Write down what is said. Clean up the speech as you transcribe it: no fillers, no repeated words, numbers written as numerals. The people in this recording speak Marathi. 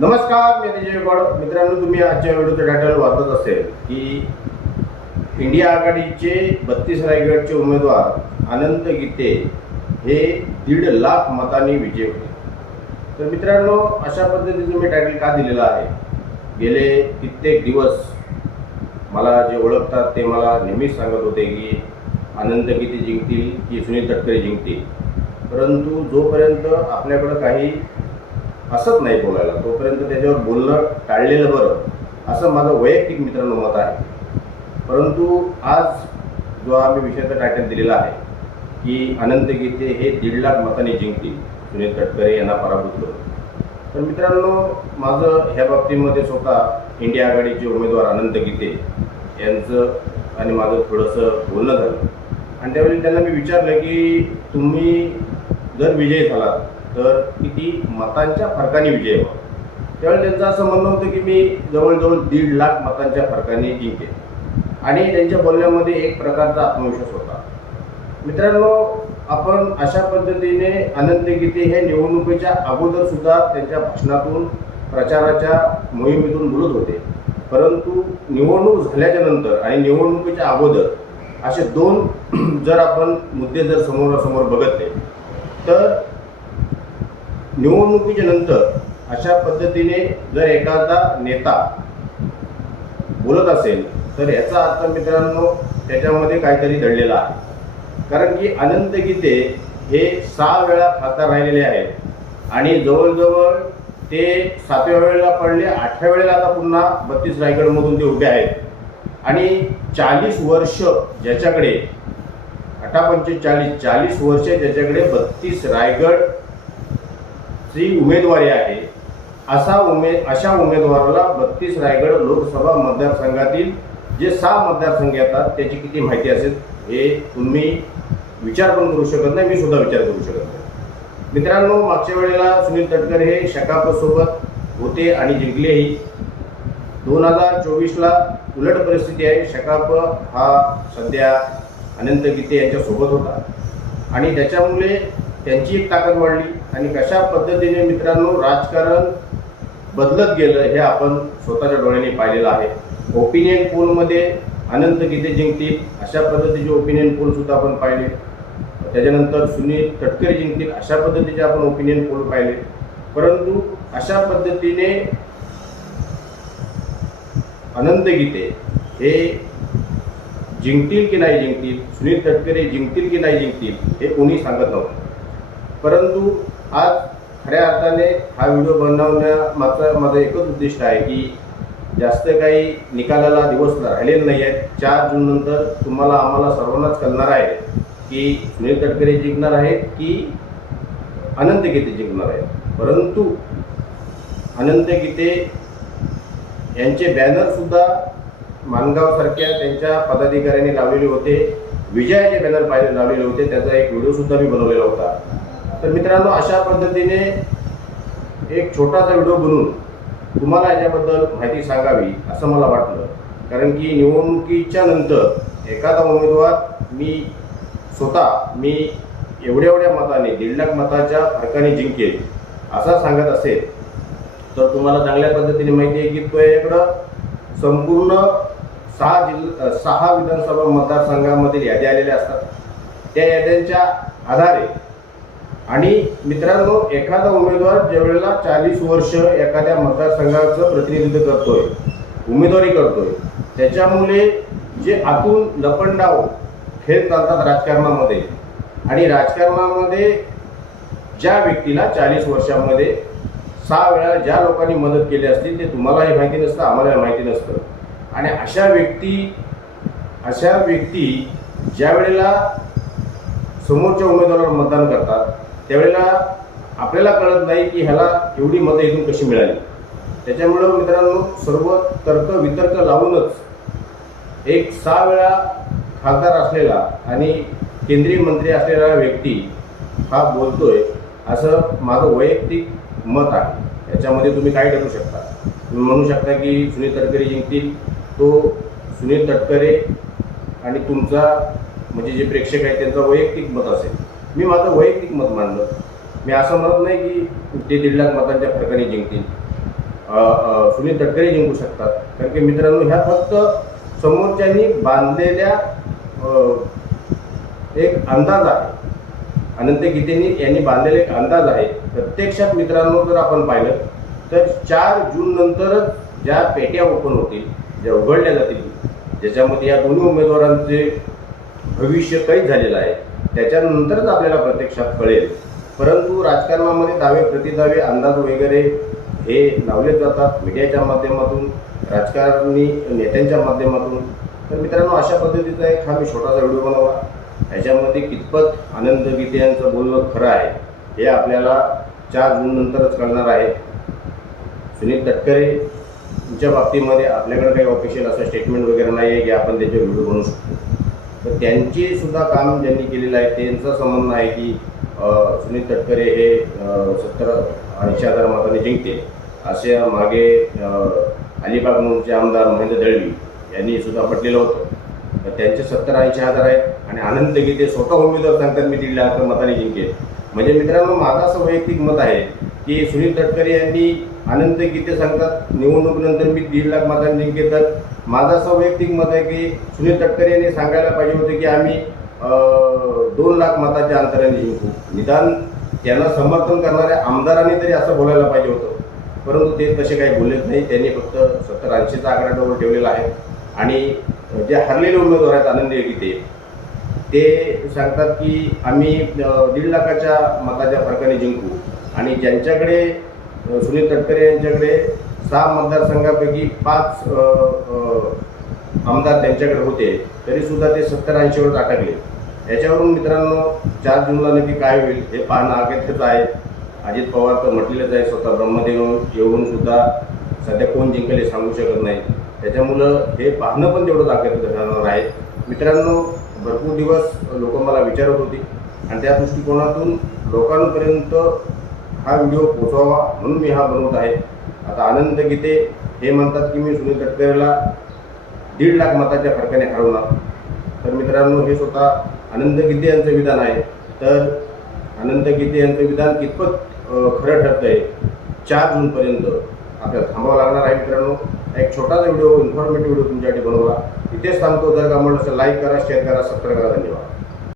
नमस्कार, मी अजय गौड. मित्रांनो, तुम्ही आजच्या व्हिडिओचं टायटल वाचत असेल की इंडिया आघाडीचे 32 रायगडचे उमेदवार अनंत गीते हे 1.5 लाख मतांनी विजयी होते. तर मित्रांनो, अशा पद्धतीने मी टायटल का दिलेलं आहे? गेले कित्येक दिवस मला जे ओळखतात ते मला नेहमीच सांगत होते की अनंत गीते जिंकतील की सुनील तटकरे जिंकतील, परंतु जोपर्यंत आपल्याकडं काही असत नाही बोलायला तोपर्यंत त्याच्यावर बोलणं टाळलेलं बरं, असं माझं वैयक्तिक मित्रांनो मत आहे. परंतु आज जो आम्ही विषयाचा टायटल दिलेला आहे की अनंत गीते हे 1.5 लाख मतांनी जिंकतील, सुनील तटकरे यांना पराभूत करून. तर मित्रांनो, माझं ह्या बाबतीमध्ये स्वतः इंडिया आघाडीचे उमेदवार अनंत गीते यांचं आणि माझं थोडंसं बोलणं झालं. आणि त्यावेळी त्यांना मी विचारलं की तुम्ही जर विजयी झालात तर किती मतांच्या फरकाने विजय व्हा. त्यावेळी त्यांचं असं म्हणणं होतं की मी जवळजवळ 1.5 लाख मतांच्या फरकाने जिंकेन. आणि त्यांच्या बोलण्यामध्ये एक प्रकारचा आत्मविश्वास होता. मित्रांनो, आपण अशा पद्धतीने अनंत गीते हे निवडणुकीच्या अगोदर सुद्धा त्यांच्या भाषणातून प्रचाराच्या मोहिमेतून बोलत होते. परंतु निवडणूक झाल्याच्या नंतर आणि निवडणुकीच्या अगोदर असे दोन जर आपण मुद्दे जर समोरासमोर बघितले तर निवडणुकीच्या नंतर अशा पद्धतीने जर एखादा नेता बोलत असेल तर याचा अर्थ मित्रांनो त्याच्यामध्ये काहीतरी दडलेला आहे. कारण की अनंत गीते हे 6 वेळा खासदार राहिलेले आहेत आणि जवळजवळ ते 7व्या वेळेला पडले, 8व्या वेळेला आता पुन्हा 32 रायगडमधून ते उभे आहेत. आणि 40 वर्ष ज्याच्याकडे 40 वर्ष ज्याच्याकडे 32 रायगड ची उमेदवारी आहे, अशा उमेदवाराला 32 रायगड लोकसभा मतदारसंघातील जे 6 मतदारसंघ येतात त्याची किती माहिती असेल हे तुम्ही विचार पण करू शकत नाही, मी सुद्धा विचार करू शकत नाही. मित्रांनो, मागच्या वेळेला सुनील तटकरे हे शकापसोबत होते आणि जिंकलेही. 2024ला उलट परिस्थिती आहे. शकाप हा सध्या अनंत गीते यांच्यासोबत होता आणि त्याच्यामुळे त्यांची एक ताकद वाढली. आणि कशा पद्धतीने मित्रांनो राजकारण बदलत गेलं हे आपण स्वतःच्या डोळ्यांनी पाहिलेलं आहे. ओपिनियन पोलमध्ये अनंत गीते जिंकतील अशा पद्धतीचे ओपिनियन पोल सुद्धा आपण पाहिले. त्याच्यानंतर सुनील तटकरे जिंकतील अशा पद्धतीचे आपण ओपिनियन पोल पाहिले. परंतु अशा पद्धतीने अनंत गीते हे जिंकतील की नाही जिंकतील, सुनील तटकरे जिंकतील की नाही जिंकतील हे कोणी सांगत नव्हतं. परंतु आज खऱ्या अर्थाने हा व्हिडिओ बनवण्यामागचं माझं एकच उद्दिष्ट आहे की जास्त काही निकालाला दिवस राहिलेले नाही आहेत. 4 जून नंतर तुम्हाला आम्हाला सर्वांनाच कळणार आहे की सुनील तटकरे जिंकणार आहेत की अनंत गीते जिंकणार आहेत. परंतु अनंत गीते यांचे बॅनरसुद्धा माणगावसारख्या त्यांच्या पदाधिकाऱ्यांनी लावलेले होते. विजयाचे बॅनर लावलेले होते, त्याचा एक व्हिडिओसुद्धा मी बनवलेला होता. तर मित्रांनो, अशा पद्धतीने एक छोटासा व्हिडिओ बनवून तुम्हाला याच्याबद्दल माहिती सांगावी असं मला वाटलं. कारण की निवडणुकीच्या नंतर एखादा उमेदवार मी एवढ्या मताने 1.5 लाख मताच्या फरकाने जिंकेल असा सांगत असेल तर तुम्हाला चांगल्या पद्धतीने माहिती आहे की तो याकडं संपूर्ण 6 विधानसभा मतदारसंघामधील याद्या आलेल्या असतात. त्या याद्यांच्या आधारे आणि मित्रांनो एखादा उमेदवार ज्यावेळेला 40 वर्ष एखाद्या मतदारसंघाचं प्रतिनिधित्व करतोय, उमेदवारी करतोय, त्याच्यामुळे जे आतून लपंडाव खेळ चालतात राजकारणामध्ये आणि राजकारणामध्ये ज्या व्यक्तीला 40 वर्षामध्ये 6 वेळा ज्या लोकांनी मदत केली असतील ते तुम्हालाही माहिती नसतं, आम्हालाही माहिती नसतं. आणि अशा व्यक्ती ज्या वेळेला समोरच्या उमेदवारावर मतदान करतात त्यावेळेला आपल्याला कळत नाही की ह्याला एवढी मतं इथून कशी मिळाली. त्याच्यामुळं मित्रांनो सर्व तर्क वितर्क लावूनच एक 6 वेळा खासदार असलेला आणि केंद्रीय मंत्री असलेला व्यक्ती हा बोलतोय असं माझं वैयक्तिक मत आहे. याच्यामध्ये तुम्ही काय करू शकता? तुम्ही म्हणू शकता की सुनील तटकरे जिंकतील. तो सुनील तटकरे आणि तुमचा म्हणजे जे प्रेक्षक आहेत त्यांचं वैयक्तिक मत असेल. मी माझं वैयक्तिक मत मांडलं. मी असं म्हणत नाही की ते 1.5 लाख मतांच्या फरकाने जिंकतील. सुनील तटकरे जिंकू शकतात. कारण की मित्रांनो, ह्या फक्त समोरच्यांनी बांधलेल्या एक अंदाज आहे. अनंत गीतेंनी यांनी बांधलेले एक अंदाज आहे. प्रत्यक्षात मित्रांनो जर आपण पाहिलं तर 4 जून नंतरच ज्या पेट्या ओपन होतील, ज्या उघडल्या जातील, ज्याच्यामध्ये या दोन्ही उमेदवारांचे भविष्य कैद झालेलं आहे, त्याच्यानंतरच आपल्याला प्रत्यक्षात कळेल. परंतु राजकारणामध्ये दावे प्रतिदावे अंदाज वगैरे हे लावले जातात मीडियाच्या माध्यमातून, राजकारणी नेत्यांच्या माध्यमातून. तर मित्रांनो, अशा पद्धतीचा एक हा मी छोटासा व्हिडिओ बनवला. याच्यामध्ये कितपत आनंद गीते यांचं बोलणं खरं आहे हे आपल्याला 4 जून नंतरच कळणार आहे. सुनील तटकरेंच्या बाबतीमध्ये आपल्याकडे काही ऑफिशियल असं स्टेटमेंट वगैरे नाही आहे की आपण त्याचे व्हिडिओ बनवू शकतो. तर त्यांचे सुद्धा काम ज्यांनी केलेलं आहे त्यांचं असं म्हणणं आहे की सुनील तटकरे हे 70-80 मतांनी जिंकते. असे मागे अलिबाग मूळचे आमदार महेंद्र दळवी यांनी सुद्धा म्हटलेलं होतं. तर त्यांचे 70-80 आहेत आणि आनंद गीते स्वतः उमेदवार सांगतात मी 1.5 लाख मतांनी जिंकेल. म्हणजे मित्रांनो, माझं असं वैयक्तिक मत आहे की सुनील तटकरे यांनी आनंद गीते सांगतात निवडणुकीनंतर मी 1.5 लाख मतांनी जिंकेल. तर माझं असं वैयक्तिक मत आहे की सुनील तटकरे यांनी सांगायला पाहिजे होते की आम्ही 2 लाख मताच्या अंतराने जिंकू. निदान त्यांना समर्थन करणाऱ्या आमदारांनी तरी असं बोलायला पाहिजे होतं. परंतु ते तसे काही बोललेच नाही. त्यांनी फक्त 70-80चा आकडा डोवर ठेवलेला आहे. आणि जे हरलेले उमेदवार आहेत आनंद गीते, ते सांगतात की आम्ही 1.5 लाखाच्या मताच्या फरकाने जिंकू. आणि ज्यांच्याकडे सुनील तटकरे यांच्याकडे 6 मतदारसंघापैकी 5 आमदार त्यांच्याकडे होते, तरीसुद्धा ते 70-80वर अटकले. याच्यावरून मित्रांनो 4 जूनला नक्की काय होईल हे पाहणं अगत्याचं आहे. अजित पवार तर म्हटलेलंच आहे, स्वतः ब्रह्मदेव येऊन सुद्धा सध्या कोण जिंकेल हे सांगू शकत नाही. त्याच्यामुळं हे पाहणं पण तेवढंच अगत्याचं ठरणार आहे. मित्रांनो, भरपूर दिवस लोक मला विचारत होती आणि त्या दृष्टिकोनातून लोकांपर्यंत हा व्हिडिओ पोहोचावा म्हणून मी हा बनवत आहे. आता आनंद गीते हे म्हणतात की मी सुनील तटकरेला 1.5 लाख मताच्या फरकाने हरवणार. तर मित्रांनो, हे स्वतः आनंद गीते यांचं विधान आहे. तर आनंद गीते यांचं विधान कितपत खरं ठरतं आहे 4 जूनपर्यंत आपल्याला थांबावं लागणार आहे. मित्रांनो, एक छोटासा व्हिडिओ, इन्फॉर्मेटिव्ह व्हिडिओ तुमच्यासाठी बनवला. इथेच थांबतो. जर का आवडलं असेल लाईक करा, शेअर करा, सबस्क्राईब करा. धन्यवाद.